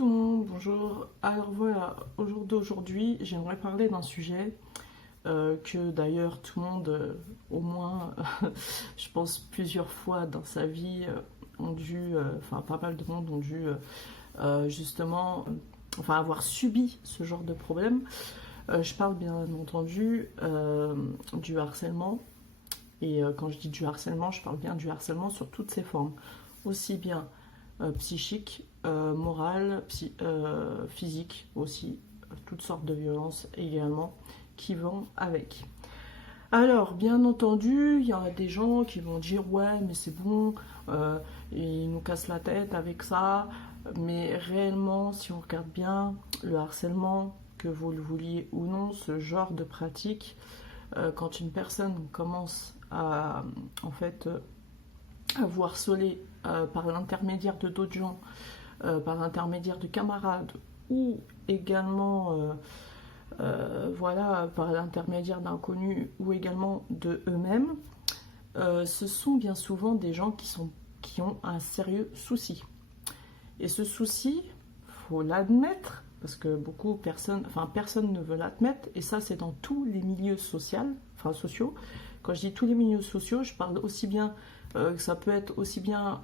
tout le monde, bonjour. Alors voilà, aujourd'hui, j'aimerais parler d'un sujet que d'ailleurs tout le monde, au moins, je pense plusieurs fois dans sa vie, ont dû, enfin pas mal de monde ont dû justement, enfin avoir subi ce genre de problème. Je parle bien entendu du harcèlement. Et quand je dis du harcèlement, je parle bien du harcèlement sur toutes ses formes, aussi bien psychique, morale, physique aussi, toutes sortes de violences également qui vont avec. Alors, bien entendu, il y en a des gens qui vont dire ouais, mais c'est bon, ils nous cassent la tête avec ça, mais réellement, si on regarde bien, le harcèlement, que vous le vouliez ou non, ce genre de pratique, quand une personne commence à en fait à vous harceler par l'intermédiaire de d'autres gens, par l'intermédiaire de camarades ou également voilà, par l'intermédiaire d'inconnus ou également de eux-mêmes, ce sont bien souvent des gens qui ont un sérieux souci. Et ce souci, faut l'admettre, parce que personne ne veut l'admettre, et ça c'est dans tous les milieux sociaux. Quand je dis tous les milieux sociaux, je parle aussi bien ça peut être aussi bien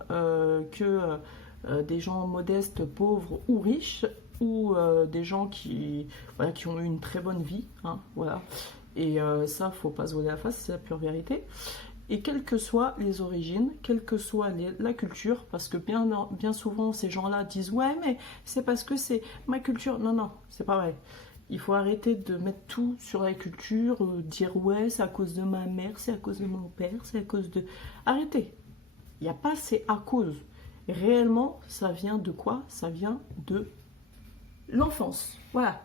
que des gens modestes, pauvres ou riches, ou des gens voilà, qui ont eu une très bonne vie, hein, voilà. Et ça, faut pas se voiler la face, c'est la pure vérité. Et quelles que soient les origines, quelle que soit la culture, parce que bien souvent ces gens-là disent ouais mais c'est parce que c'est ma culture. Non, non, c'est pas vrai. Il faut arrêter de mettre tout sur la culture, dire ouais c'est à cause de ma mère, c'est à cause de mon père, c'est à cause de... Arrêtez. Il n'y a pas c'est à cause. Réellement, ça vient de quoi? Ça vient de l'enfance. Voilà.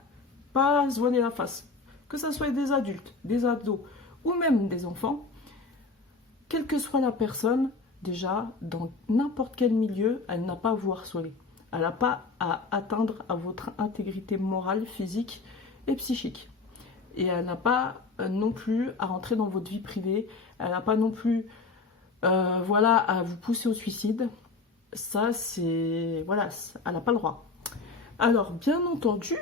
Pas se voiler la face. Que ce soit des adultes, des ados ou même des enfants, quelle que soit la personne, déjà, dans n'importe quel milieu, elle n'a pas à vous harceler. Elle n'a pas à atteindre à votre intégrité morale, physique et psychique. Et elle n'a pas non plus à rentrer dans votre vie privée. Elle n'a pas non plus voilà, à vous pousser au suicide. Ça, c'est... Voilà, elle n'a pas le droit. Alors, bien entendu,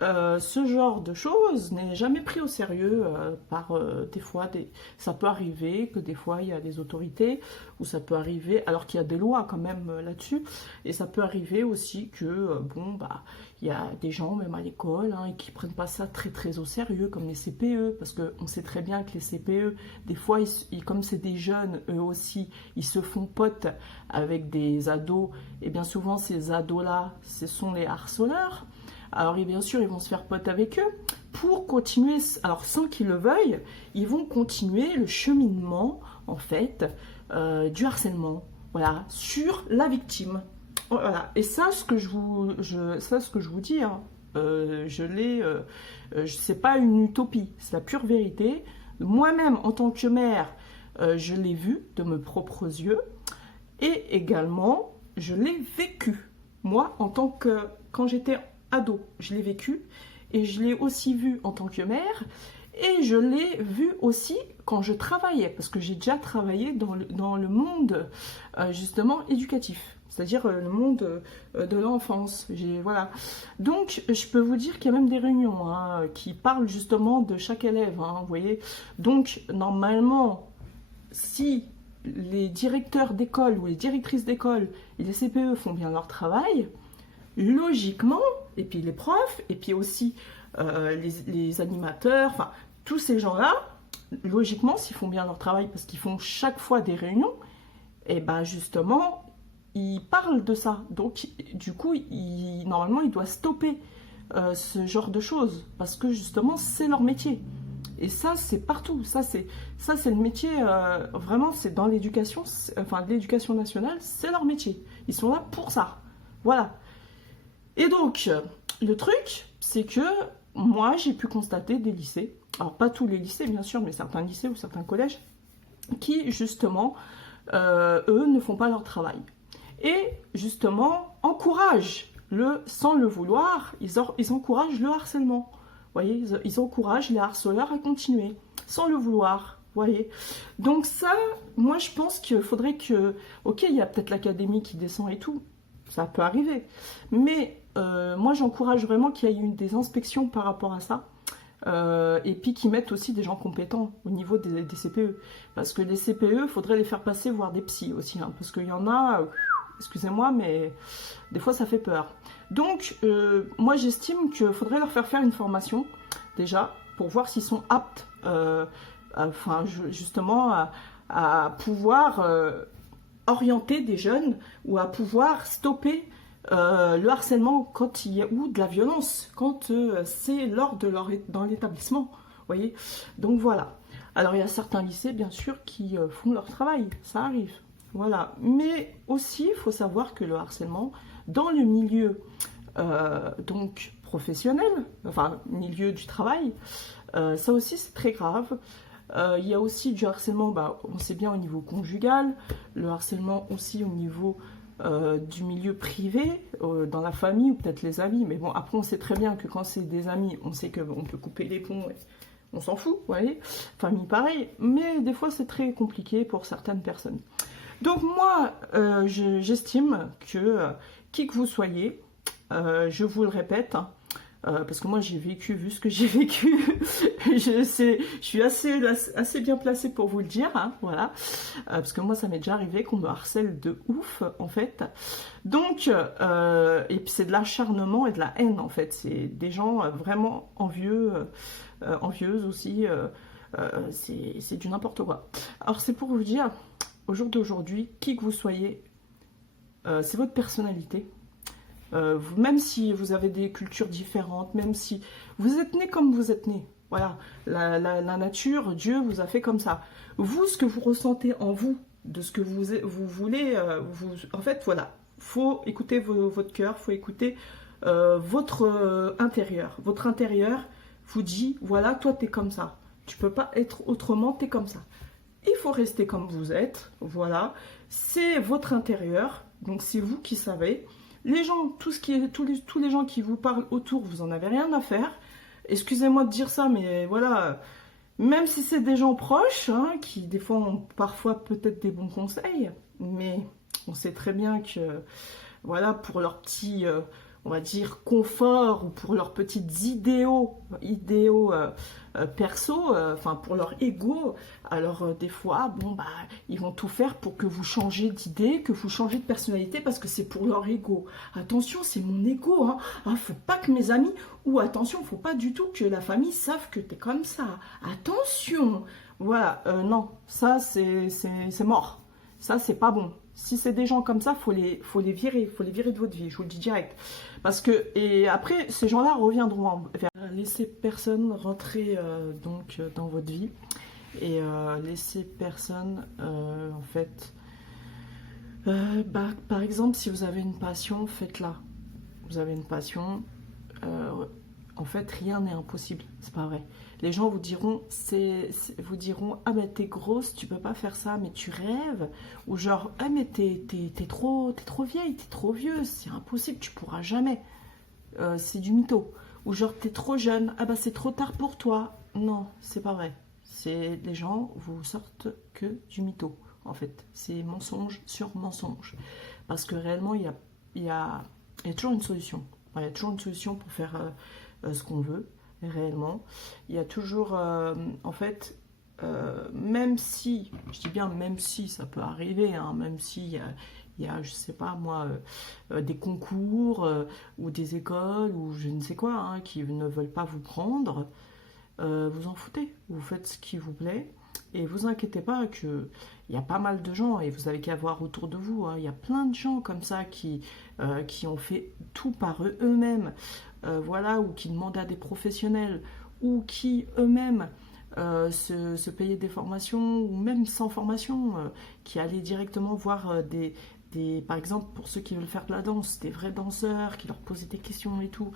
ce genre de choses n'est jamais pris au sérieux par des fois, ça peut arriver que des fois il y a des autorités, ou ça peut arriver, alors qu'il y a des lois quand même là-dessus, et ça peut arriver aussi que, bon, bah, il y a des gens, même à l'école, hein, qui prennent pas ça très très au sérieux, comme les CPE, parce qu'on sait très bien que les CPE, des fois, comme c'est des jeunes, eux aussi, ils se font potes avec des ados, et bien souvent ces ados-là, ce sont les harceleurs. Alors et bien sûr, ils vont se faire pote avec eux pour continuer, alors sans qu'ils le veuillent, ils vont continuer le cheminement, en fait, du harcèlement, voilà, sur la victime. Voilà. Et ça, ce que je vous dis, hein, c'est pas une utopie, c'est la pure vérité. Moi-même, en tant que mère, je l'ai vu de mes propres yeux, et également, je l'ai vécu. Moi, quand j'étais ado, je l'ai vécu, et je l'ai aussi vu en tant que mère, et je l'ai vu aussi quand je travaillais, parce que j'ai déjà travaillé dans le monde justement éducatif, c'est-à-dire le monde de l'enfance. Voilà. Donc je peux vous dire qu'il y a même des réunions hein, qui parlent justement de chaque élève, hein, vous voyez. Donc normalement, si les directeurs d'école ou les directrices d'école et les CPE font bien leur travail, logiquement, et puis les profs, et puis aussi les animateurs, enfin tous ces gens-là, logiquement, s'ils font bien leur travail, parce qu'ils font chaque fois des réunions, et ben justement, ils parlent de ça. Donc du coup, normalement, ils doivent stopper ce genre de choses, parce que justement, c'est leur métier. Et ça, c'est partout. Ça, c'est le métier, vraiment, c'est dans l'éducation, enfin l'éducation nationale, c'est leur métier. Ils sont là pour ça. Voilà. Et donc, le truc, c'est que moi, j'ai pu constater des lycées, alors pas tous les lycées bien sûr, mais certains lycées ou certains collèges, qui justement, eux, ne font pas leur travail. Et justement, encouragent, sans le vouloir, ils encouragent le harcèlement. Vous voyez, ils encouragent les harceleurs à continuer, sans le vouloir. Voyez. Donc ça, moi je pense qu'il faudrait que, ok, il y a peut-être l'académie qui descend et tout, ça peut arriver. Mais moi, j'encourage vraiment qu'il y ait eu des inspections par rapport à ça. Et puis qu'ils mettent aussi des gens compétents au niveau des CPE. Parce que les CPE, il faudrait les faire passer voir des psys aussi. Hein, parce qu'il y en a, excusez-moi, mais des fois ça fait peur. Donc, moi j'estime qu'il faudrait leur faire une formation, déjà, pour voir s'ils sont aptes, justement, à pouvoir orienter des jeunes ou à pouvoir stopper le harcèlement quand il y a ou de la violence quand c'est dans l'établissement, vous voyez. Donc voilà. Alors il y a certains lycées bien sûr qui font leur travail, ça arrive. Voilà. Mais aussi il faut savoir que le harcèlement dans le milieu donc professionnel, enfin milieu du travail, ça aussi c'est très grave. Il y a aussi du harcèlement, on sait bien au niveau conjugal, le harcèlement aussi au niveau du milieu privé, dans la famille ou peut-être les amis. Mais bon, après on sait très bien que quand c'est des amis, on sait qu'on peut couper les ponts, et on s'en fout, vous voyez. Famille pareil, mais des fois c'est très compliqué pour certaines personnes. Donc moi, j'estime que qui que vous soyez, je vous le répète, hein, parce que moi j'ai vu ce que j'ai vécu, je suis assez bien placée pour vous le dire, hein, voilà, parce que moi ça m'est déjà arrivé qu'on me harcèle de ouf en fait, donc, et puis c'est de l'acharnement et de la haine en fait, c'est des gens vraiment envieuses aussi, c'est du n'importe quoi. Alors c'est pour vous dire, au jour d'aujourd'hui, qui que vous soyez, c'est votre personnalité. Même si vous avez des cultures différentes, même si vous êtes né comme vous êtes né, voilà, la nature, Dieu vous a fait comme ça. Vous, ce que vous ressentez en vous, de ce que vous voulez, en fait, voilà, faut écouter votre cœur, faut écouter votre intérieur. Votre intérieur vous dit, voilà, toi, t'es comme ça. Tu peux pas être autrement, t'es comme ça. Il faut rester comme vous êtes, voilà. C'est votre intérieur, donc c'est vous qui savez. Les gens, tous les gens qui vous parlent autour, vous en avez rien à faire. Excusez-moi de dire ça, mais voilà, même si c'est des gens proches, hein, qui des fois ont parfois peut-être des bons conseils, mais on sait très bien que, voilà, pour leur petit, on va dire, confort, ou pour leurs petites idéaux perso, enfin pour leur ego, alors des fois, bon bah, ils vont tout faire pour que vous changez d'idée, que vous changez de personnalité, parce que c'est pour leur ego. Attention, c'est mon ego, hein. Ah, faut pas que mes amis, ou attention, faut pas du tout que la famille sache que t'es comme ça. Attention, voilà, non, ça c'est mort. Ça c'est pas bon. Si c'est des gens comme ça, faut les virer de votre vie, je vous le dis direct. Parce que, et après, ces gens-là reviendront vers laisser personne rentrer donc dans votre vie et laisser personne en fait. Par exemple, si vous avez une passion, faites-la. Vous avez une passion, en fait, rien n'est impossible, c'est pas vrai. Les gens vous diront, ah mais t'es grosse, tu peux pas faire ça, mais tu rêves. Ou genre, ah mais t'es trop vieille, t'es trop vieux, c'est impossible, tu pourras jamais. C'est du mytho. Ou genre, t'es trop jeune, ah bah c'est trop tard pour toi. Non, c'est pas vrai. Les gens vous sortent que du mytho, en fait. C'est mensonge sur mensonge. Parce que réellement, il y a toujours une solution. Il y a toujours une solution pour faire ce qu'on veut, réellement. Il y a toujours, en fait, même si, je dis bien même si, ça peut arriver, hein, même si il y a, je sais pas moi, des concours ou des écoles ou je ne sais quoi, hein, qui ne veulent pas vous prendre, vous en foutez, vous faites ce qui vous plaît. Et vous inquiétez pas qu'il y a pas mal de gens, et vous avez qu'à voir autour de vous, hein, il y a plein de gens comme ça qui ont fait tout par eux-mêmes, voilà, ou qui demandaient à des professionnels, ou qui eux-mêmes se payaient des formations, ou même sans formation, qui allaient directement voir par exemple, pour ceux qui veulent faire de la danse, des vrais danseurs, qui leur posaient des questions et tout,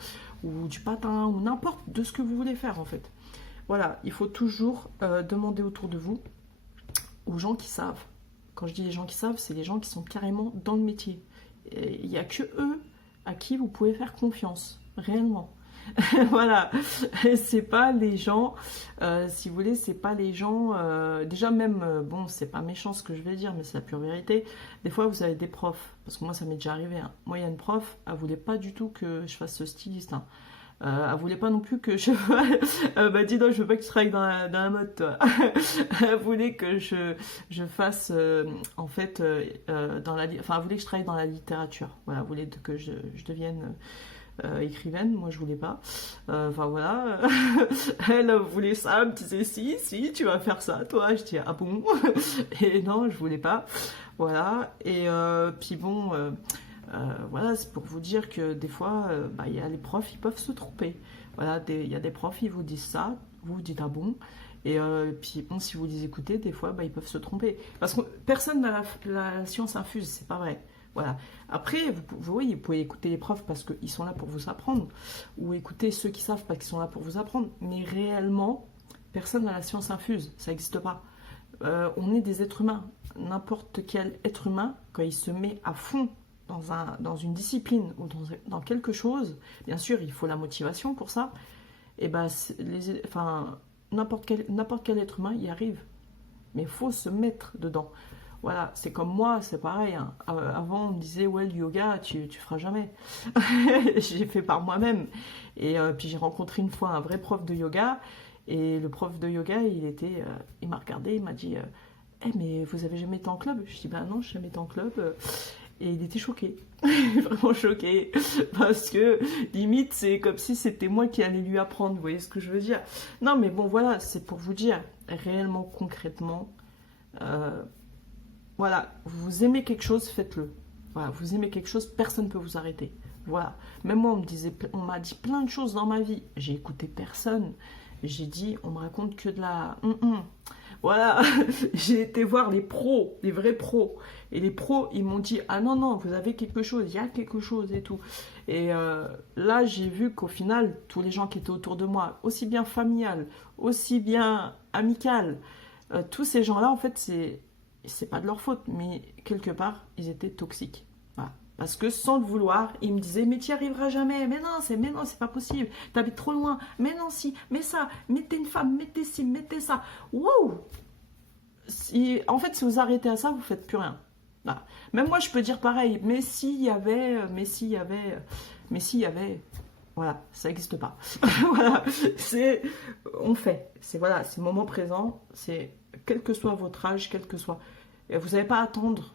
ou du patin, ou n'importe de ce que vous voulez faire en fait. Voilà, il faut toujours demander autour de vous, aux gens qui savent. Quand je dis les gens qui savent, c'est les gens qui sont carrément dans le métier. Il n'y a que eux à qui vous pouvez faire confiance, réellement. Voilà, c'est pas les gens, si vous voulez, c'est pas les gens, déjà même, bon, c'est pas méchant ce que je vais dire, mais c'est la pure vérité. Des fois, vous avez des profs, parce que moi, ça m'est déjà arrivé, hein. Moi, il y a une prof, elle voulait pas du tout que je fasse ce styliste, hein. Elle voulait pas non plus que je... bah dis donc, je veux pas que tu travailles dans la mode, toi. Elle voulait que je fasse, en fait, enfin, elle voulait que je travaille dans la littérature. Voilà, elle voulait que je devienne écrivaine, moi je voulais pas. Enfin voilà, elle voulait ça, elle me disait si, tu vas faire ça, toi. Je dis ah bon, et non, je voulais pas. Voilà, et puis bon, voilà, c'est pour vous dire que des fois, bah, y a les profs, ils peuvent se tromper. Voilà, il y a des profs, ils vous disent ça, vous vous dites ah bon. Et puis bon, si vous les écoutez, des fois, bah, ils peuvent se tromper. Parce que personne n'a la science infuse, c'est pas vrai. Voilà. Après, vous pouvez écouter les profs parce qu'ils sont là pour vous apprendre, ou écouter ceux qui savent pas qu'ils sont là pour vous apprendre. Mais réellement, personne n'a la science infuse, ça n'existe pas. On est des êtres humains. N'importe quel être humain, quand il se met à fond dans une discipline ou dans quelque chose, bien sûr, il faut la motivation pour ça, et ben, enfin, n'importe quel être humain y arrive. Mais il faut se mettre dedans. Voilà, c'est comme moi, c'est pareil, hein. Avant, on me disait, ouais, le yoga, tu feras jamais. J'ai fait par moi-même. Et puis j'ai rencontré une fois un vrai prof de yoga. Et le prof de yoga, il m'a regardé, il m'a dit, mais vous avez jamais été en club? Je dis, bah non, je n'ai jamais été en club. Et il était choqué, vraiment choqué, parce que limite, c'est comme si c'était moi qui allais lui apprendre, vous voyez ce que je veux dire? Non, mais bon, voilà, c'est pour vous dire, réellement, concrètement, voilà, vous aimez quelque chose, faites-le. Voilà, vous aimez quelque chose, personne ne peut vous arrêter. Voilà. Même moi, on m'a dit plein de choses dans ma vie. J'ai écouté personne. J'ai dit, on me raconte que de la... Voilà, j'ai été voir les pros, les vrais pros. Et les pros, ils m'ont dit, ah non, non, vous avez quelque chose, il y a quelque chose et tout. Et là, j'ai vu qu'au final, tous les gens qui étaient autour de moi, aussi bien familial, aussi bien amical, tous ces gens-là, en fait, c'est pas de leur faute, mais quelque part, ils étaient toxiques. Voilà. Parce que sans le vouloir, ils me disaient, mais tu n'y arriveras jamais, mais non, c'est pas possible, t'habites trop loin, mais non, si, mais ça, mettez une femme, mettez ci, mettez ça. Wow! En fait, si vous arrêtez à ça, vous faites plus rien. Voilà. Même moi, je peux dire pareil, mais s'il y avait, voilà, ça n'existe pas. Voilà, on fait, voilà, c'est le moment présent, c'est quel que soit votre âge, quel que soit, et vous n'avez pas à attendre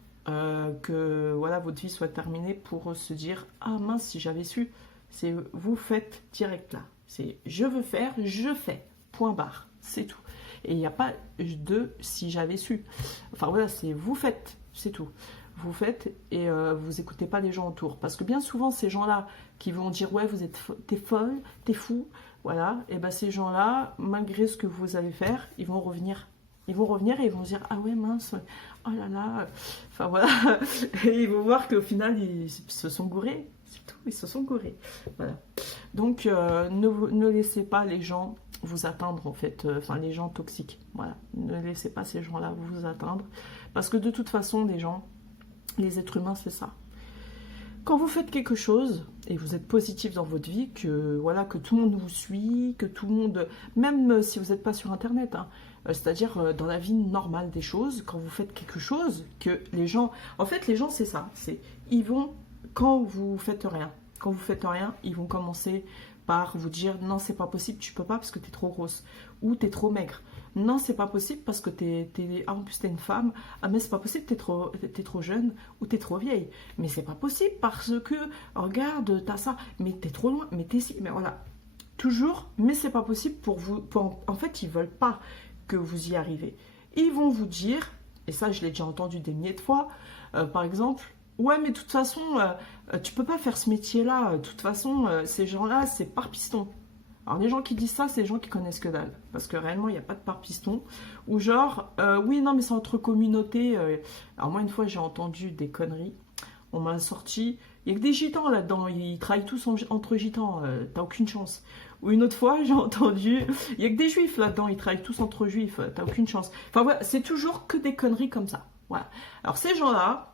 que voilà votre vie soit terminée pour se dire ah mince si j'avais su. C'est vous faites direct là. C'est je veux faire, je fais. Point barre, c'est tout. Et il n'y a pas de si j'avais su. Enfin voilà, c'est vous faites, c'est tout. Vous faites et vous écoutez pas les gens autour. Parce que bien souvent, ces gens-là qui vont dire ouais, t'es folle, t'es fou, voilà, et ben ces gens-là, malgré ce que vous allez faire, ils vont revenir. Ils vont revenir et ils vont se dire ah ouais mince, oh là là, enfin voilà, et ils vont voir qu'au final ils se sont gourés, c'est tout, ils se sont gourés, voilà. Donc ne laissez pas les gens vous atteindre en fait, enfin les gens toxiques, voilà, ne laissez pas ces gens-là vous atteindre, parce que de toute façon les êtres humains c'est ça. Quand vous faites quelque chose et vous êtes positif dans votre vie, que voilà, que tout le monde vous suit, que tout le monde, même si vous n'êtes pas sur internet, hein, c'est-à-dire dans la vie normale des choses, quand vous faites quelque chose, que les gens, en fait les gens c'est ça, ils vont, quand vous faites rien, ils vont commencer par vous dire non c'est pas possible, tu peux pas parce que t'es trop grosse, ou t'es trop maigre. Non, c'est pas possible parce que en plus t'es une femme. Ah mais c'est pas possible, t'es trop jeune ou t'es trop vieille. Mais c'est pas possible parce que, regarde, t'as ça, mais t'es trop loin, mais t'es si, mais voilà. Toujours, mais c'est pas possible pour vous. En fait, ils veulent pas que vous y arrivez. Ils vont vous dire, et ça je l'ai déjà entendu des milliers de fois, par exemple, ouais mais de toute façon, tu peux pas faire ce métier-là, de toute façon, ces gens-là, c'est par piston. Alors les gens qui disent ça, c'est les gens qui connaissent que dalle. Parce que réellement, il n'y a pas de par-piston. Ou genre, oui, non, mais c'est entre communautés. Alors moi, une fois, j'ai entendu des conneries. On m'a sorti, il n'y a que des gitans là-dedans. Ils travaillent tous entre gitans. T'as aucune chance. Ou une autre fois, j'ai entendu, il n'y a que des juifs là-dedans. Ils travaillent tous entre juifs. T'as aucune chance. Enfin voilà, c'est toujours que des conneries comme ça. Voilà. Alors ces gens-là,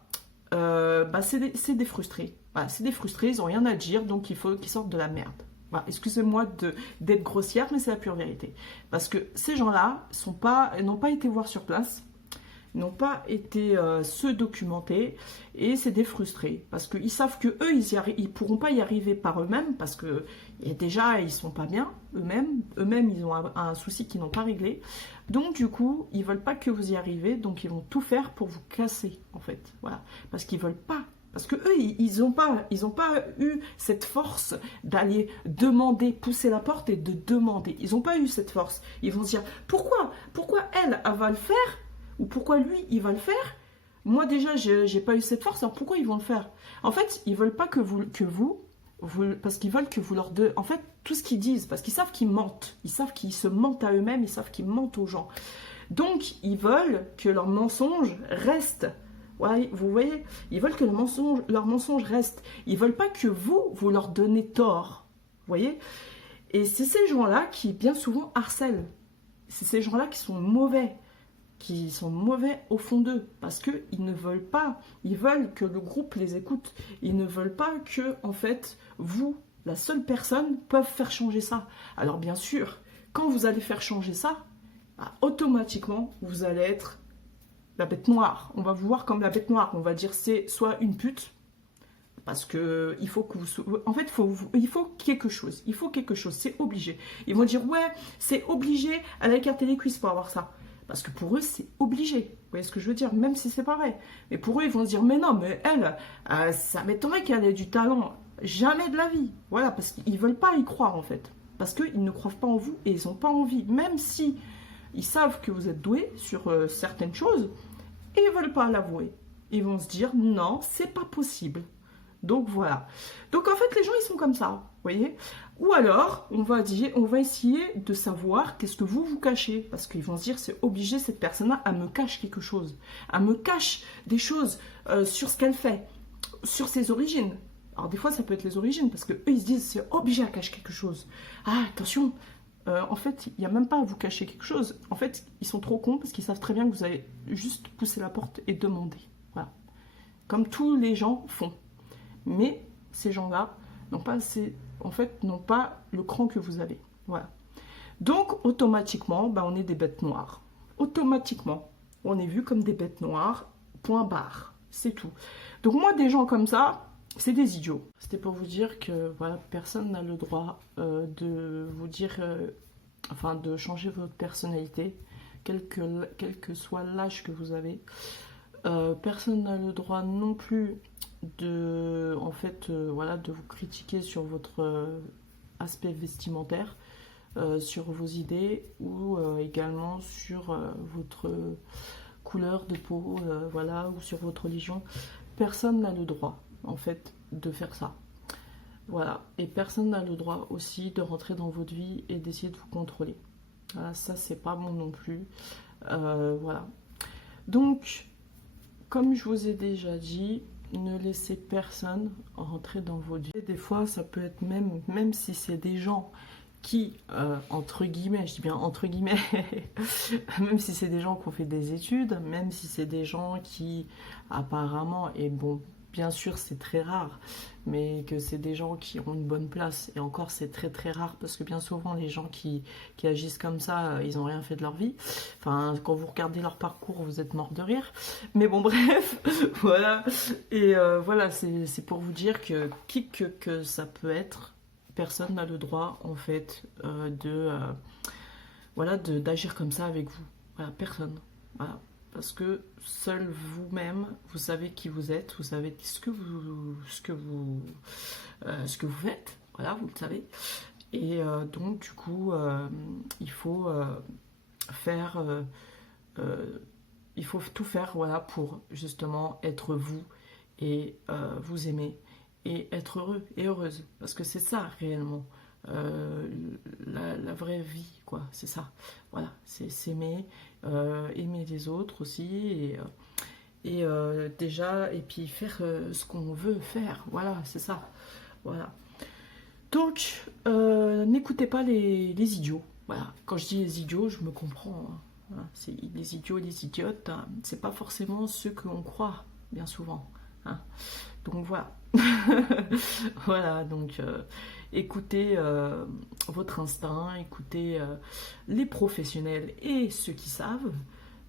c'est des frustrés. Voilà, c'est des frustrés, ils n'ont rien à dire. Donc il faut qu'ils sortent de la merde. Voilà, excusez-moi d'être grossière, mais c'est la pure vérité. Parce que ces gens-là n'ont pas été voir sur place, n'ont pas été se documenter, et c'est des frustrés parce qu'ils savent que eux ils pourront pas y arriver par eux-mêmes, parce que déjà ils sont pas bien eux-mêmes ils ont un souci qu'ils n'ont pas réglé, donc du coup ils veulent pas que vous y arrivez, donc ils vont tout faire pour vous casser en fait, voilà, parce qu'ils veulent pas. Parce que eux, ils ont pas eu cette force d'aller demander, pousser la porte et de demander. Ils n'ont pas eu cette force. Ils vont se dire, pourquoi elle va le faire? Ou pourquoi lui, il va le faire? Moi, déjà, j'ai pas eu cette force, alors pourquoi ils vont le faire? En fait, ils veulent pas que vous parce qu'ils veulent que vous leur donnez, en fait, tout ce qu'ils disent, parce qu'ils savent qu'ils mentent. Ils savent qu'ils se mentent à eux-mêmes, ils savent qu'ils mentent aux gens. Donc, ils veulent que leur mensonge reste. Ouais, vous voyez, ils veulent que leur mensonge reste. Ils veulent pas que vous leur donnez tort. Vous voyez? Et c'est ces gens-là qui, bien souvent, harcèlent. C'est ces gens-là qui sont mauvais au fond d'eux, parce qu'ils ne veulent pas, ils veulent que le groupe les écoute. Ils ne veulent pas que, en fait, vous, la seule personne, peuvent faire changer ça. Alors, bien sûr, quand vous allez faire changer ça, bah, automatiquement, vous allez être la bête noire. On va vous voir comme la bête noire. On va dire c'est soit une pute, parce que il faut que vous... En fait, il faut quelque chose. Il faut quelque chose. C'est obligé. Ils vont dire, ouais, c'est obligé, elle a écarté les cuisses pour avoir ça. Parce que pour eux, c'est obligé. Vous voyez ce que je veux dire? Même si c'est pareil. Mais pour eux, ils vont se dire, mais non, mais elle, ça m'étonnerait qu'elle ait du talent. Jamais de la vie. Voilà, parce qu'ils veulent pas y croire, en fait. Parce qu'ils ne croient pas en vous et ils n'ont pas envie. Même si ils savent que vous êtes doué sur certaines choses, et ils ne veulent pas l'avouer. Ils vont se dire, non, c'est pas possible. Donc voilà. Donc en fait, les gens, ils sont comme ça, vous voyez. Ou alors, on va essayer de savoir qu'est-ce que vous cachez. Parce qu'ils vont se dire, c'est obligé, cette personne-là, elle me cache quelque chose. Elle me cache des choses sur ce qu'elle fait, sur ses origines. Alors des fois, ça peut être les origines, parce qu'eux, ils se disent, c'est obligé, elle cache quelque chose. Ah, attention, en fait, il n'y a même pas à vous cacher quelque chose. En fait, ils sont trop cons parce qu'ils savent très bien que vous allez juste pousser la porte et demander. Voilà. Comme tous les gens font. Mais ces gens-là n'ont pas le cran que vous avez. Voilà. Donc, automatiquement, on est des bêtes noires. Automatiquement, on est vu comme des bêtes noires. Point barre. C'est tout. Donc moi, des gens comme ça, c'est des idiots. C'était pour vous dire que voilà, personne n'a le droit de vous dire, de changer votre personnalité, quel que soit l'âge que vous avez. Personne n'a le droit non plus de vous critiquer sur votre aspect vestimentaire, sur vos idées ou également sur votre couleur de peau, ou sur votre religion. Personne n'a le droit, en fait, de faire ça. Voilà. Et personne n'a le droit aussi de rentrer dans votre vie et d'essayer de vous contrôler. Voilà, ça, c'est pas bon non plus. Voilà. Donc, comme je vous ai déjà dit, ne laissez personne rentrer dans votre vie. Des fois, ça peut être même si c'est des gens qui, entre guillemets, je dis bien entre guillemets, même si c'est des gens qui ont fait des études, même si c'est des gens qui apparemment, et bon, bien sûr c'est très rare, mais que c'est des gens qui ont une bonne place, et encore c'est très très rare, parce que bien souvent les gens qui agissent comme ça, ils n'ont rien fait de leur vie, enfin quand vous regardez leur parcours, vous êtes mort de rire, mais bon bref, voilà, et voilà, c'est pour vous dire que qui que ça peut être, personne n'a le droit en fait d'agir comme ça avec vous. Voilà, personne. Voilà. Parce que seul vous-même, vous savez qui vous êtes, vous savez ce que vous faites. Voilà, vous le savez. Et donc du coup, il faut tout faire, voilà, pour justement être vous et vous aimer. Et être heureux et heureuse, parce que c'est ça réellement la vraie vie, quoi, c'est ça, voilà, c'est s'aimer, aimer les autres aussi, et déjà, et puis faire ce qu'on veut faire, voilà, c'est ça, voilà. Donc, n'écoutez pas les idiots, voilà, quand je dis les idiots, je me comprends, hein. Voilà, c'est les idiots et les idiotes, hein, c'est pas forcément ceux que l'on croit, bien souvent. hein. Donc voilà. Voilà, donc écoutez votre instinct, écoutez les professionnels et ceux qui savent.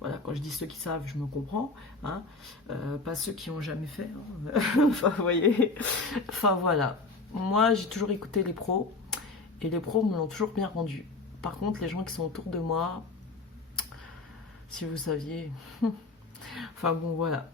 Voilà, quand je dis ceux qui savent, je me comprends, hein, pas ceux qui n'ont jamais fait, hein. Enfin, vous voyez. Enfin voilà. Moi, j'ai toujours écouté les pros et les pros me l'ont toujours bien rendu. Par contre, les gens qui sont autour de moi, si vous saviez. Enfin bon, voilà.